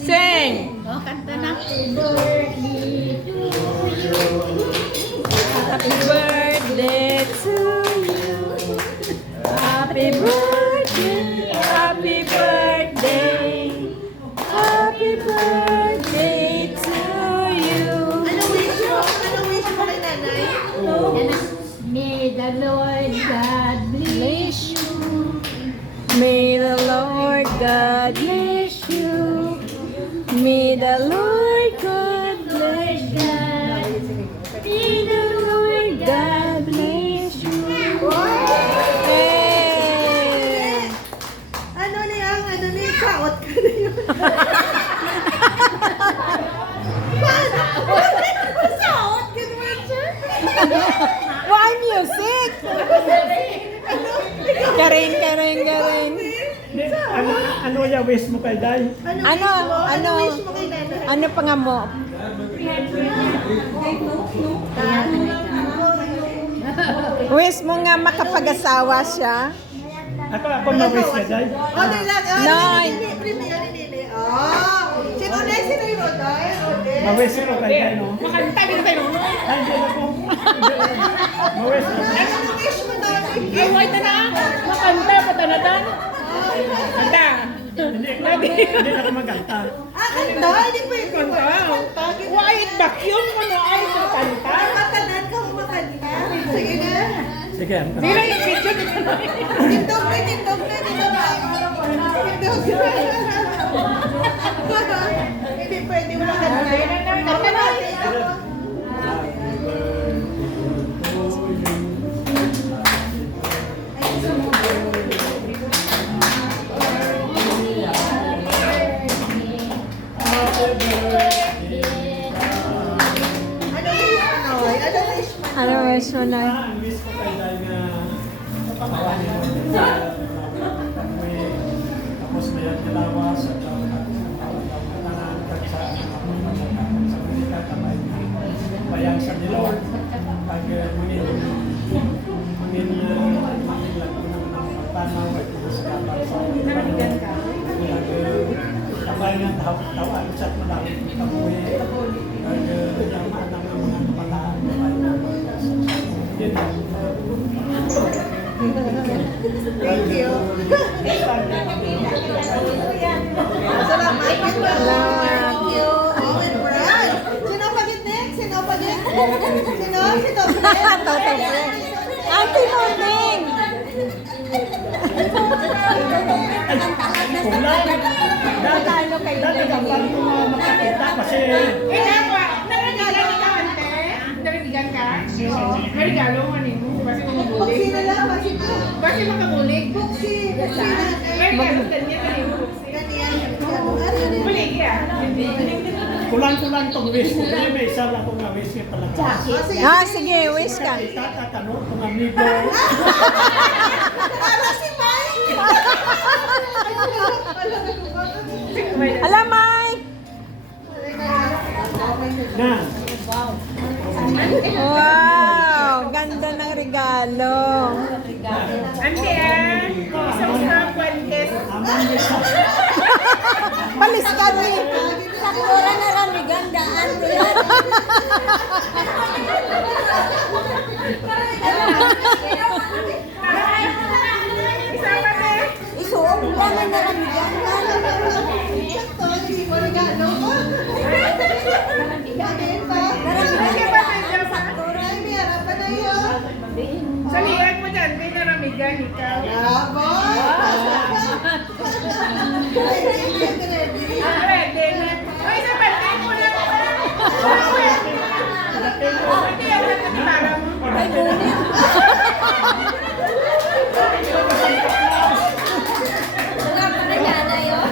Sing! Oh, kanta na. Happy birthday to you. Happy birthday, happy birthday. Happy birthday to you. Ano wish mo? Ano wish mo kay nanay? May the Lord God bless you. May the Lord God bless you. May the Lord God bless you. May the Lord God bless you. Hey! Ano ni, kaot ka na yun. Paano? Saot ka naman siya. Why music? Karen. Ano yung wish mo kay Day? Ano wish mo kay nanay? Ano pa nga mo? Wish mo nga makapag-asawa siya? Ako ma-wish ka, Day? Oh, nilang. Nay. Nili. Oh. Sino yung Roday? Ma-wish ko kay Day, no? Makanta din tayo. Ay, hindi na po. Ma-wish ko. Ano wish mo namin? Ay, na. Makanta, patanatan. Kanta. Hindi na ako magkanta. Kanta? Hindi pwede. Kanta? Quiet vacuum ko na ay sa kanta. Matanan ka mo makanta. Sige na. Sige, ang Sino yung video dito? Tindog na. Hindi pwede makanta. Kanta natin. Ano wish mo na? ang wish ko kay Day na pakawanin mo sa tapos may nagkalawas at bayang sa ni Lord pag mangin lang ko ng pagtanaw at sa kapal sa kapal nga tawaan sa madami kapoy pag yaman ng mga kapalaan yun lang. Thank you. Salamat. Thank you. Oh, and Brad. Sino pagit next? Sino? Toto friend. Auntie Morning! Kulang. Dati kapag ko makakita kasi Narigigan ka? Regalo mo ni mo. Basta mo mabulig. Buksi na lang. Basta makabulig. Buksi. Regalo kanya ka ni mo. Bulig ya. kulang tong wish ko. May isa lang akong na-wish ko pala. Sige, wish ka. Itatanong kung amigo. Para si Mike. Alam, Mike! Na. Wow! Ganda ng regalo. Ante isang sarap Fuentes. Palis ka rin. Sakura na lang. Gandaan mo yan. Isama me. Isuong naman na lang yan. Sakto. Hindi mo regalo ko. Ganin pa. Sige ba medyo pa? Ay, may harapan na yun. Salihan mo dyan. May naramigan ikaw. Bravo! Ready. Pwede na. Ay, sa birthday mo lang. Hindi yan lang ang para mo. Ay, bulit. Wala pa rin gana yun.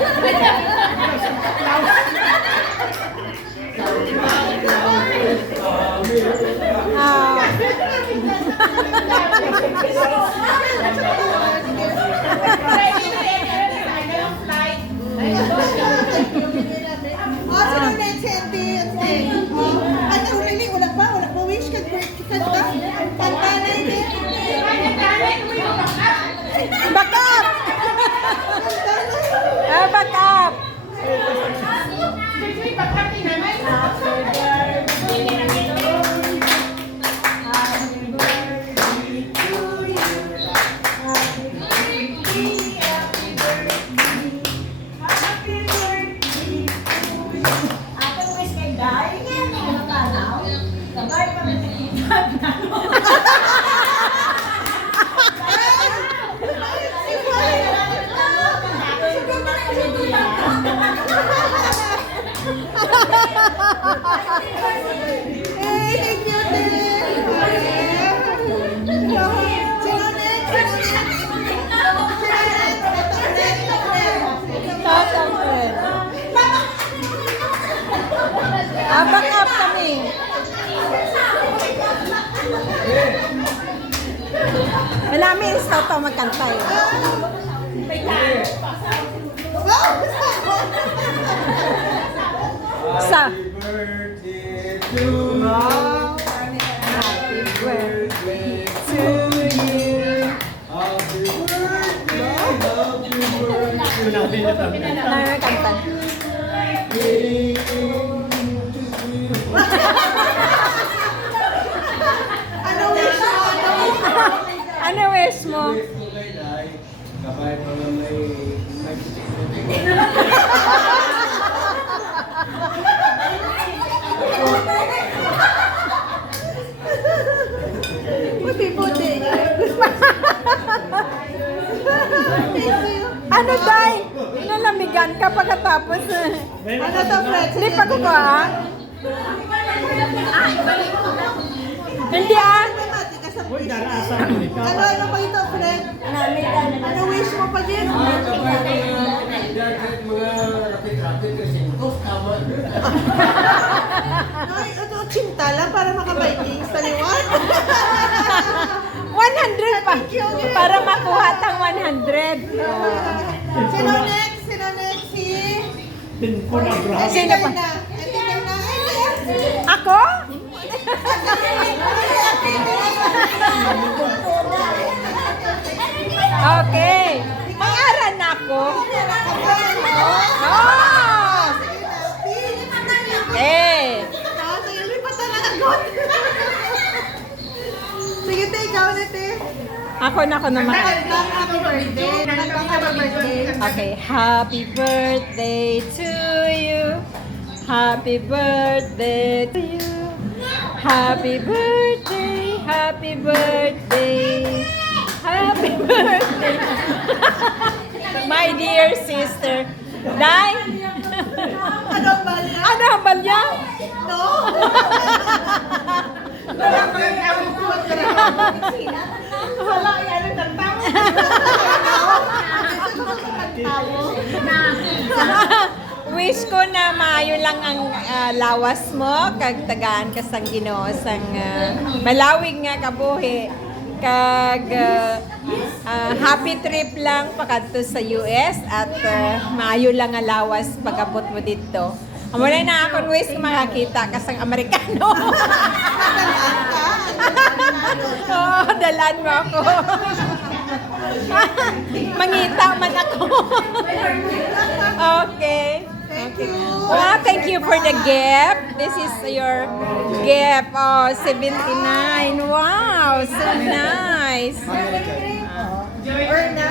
Ah, Atong wish kay Day. Ano ka now? Sabay pa rin nakita. Eh, thank you, Tatang friend. Back up kami. Malami install to magkanta eh. Sa birthday to happy birthday to you. Happy birthday. Ano kanta? Ano wish mo? Kapay pa lang may Puti-puti. Ano, Day? Nalamigan ka pagkatapos. Ano to, Fred? Hindi pa ko ha? Hindi ah. Uy, daraasan mo ikaw. Ano ba ito, Fred? Ano wish mo pa din? Mga rapid-rapid kasi ito, tama. Ay, ito, chinta lang para makabiking sa liwan. 100 pa. Para makuha tang 100. Sino next? Sino next? Si... Din ko na grabe. Sino pa? Ako? Okay. Pangaran na ako. Oh! Eh. Sige, te, ikaw na, te. Ako na naman. Happy birthday. Happy birthday. Okay, happy birthday to you. Happy birthday to you. Happy birthday, happy birthday. Happy birthday. My dear sister. Day? Ano ang balya? Ano ang balya? No. Wala, yan ang tagtang. Wish ko na maayo lang ang lawas mo, kag tagaan ka sang Ginoo sang malawig nga kabuhi, kag happy trip lang pakadto sa US at maayo lang nga lawas pagabot mo dito. Amo na akong wish makakita ka sang Amerikano. Oh, dalan mo ako. Mangita man ako. Okay. Thank you. Wow, thank you for the gift. This is your gift. Oh, 79. Wow, so nice. Erna.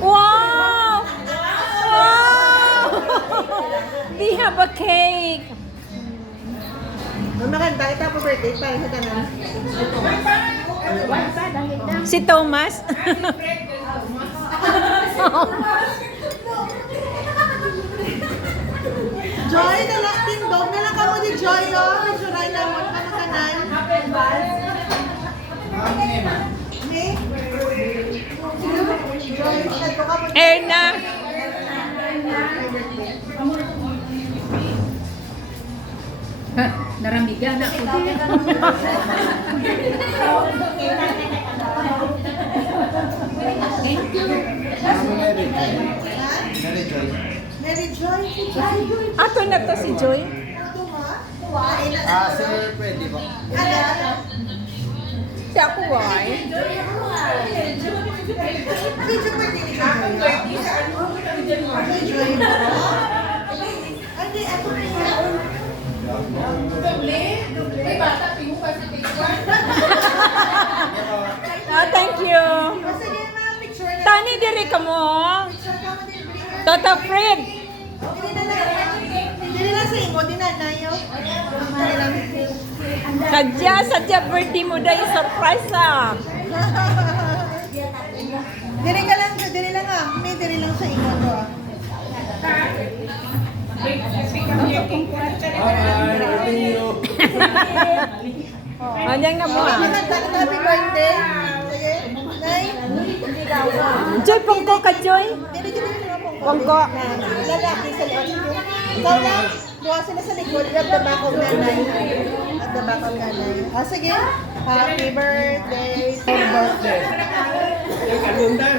Wow! Wow! We have a cake. Maganda, ito po birthday para sa tanan. Si Thomas. Joy, tindog na lang kamo ni Joy, oh. Medyo rin na mo, ano kanan? Erna. Naramigan na ako din. Thank you. Mary Joy. Ato na to si Joy. Sir, pwede ba? Si ako why? Thank you. Tani diri ka mo. Toto Fred! Dili lang sa ingo, di na nayo. Dili lang. Sadya birthday mo dahil surprise ah. Dili ka lang, dili lang ah. May dili lang sa ingo to ah. Andiyan nga mo ah. Happy birthday. Sige. Nay. Joy, pungko ka, Joy. Dili lang po. Pungko. Lalaki sa likod. Ikaw lang. Buha sila sa likod. At the back of nanay. At the back of nanay. Ah, sige. Happy birthday. Happy birthday. Yung kanunda.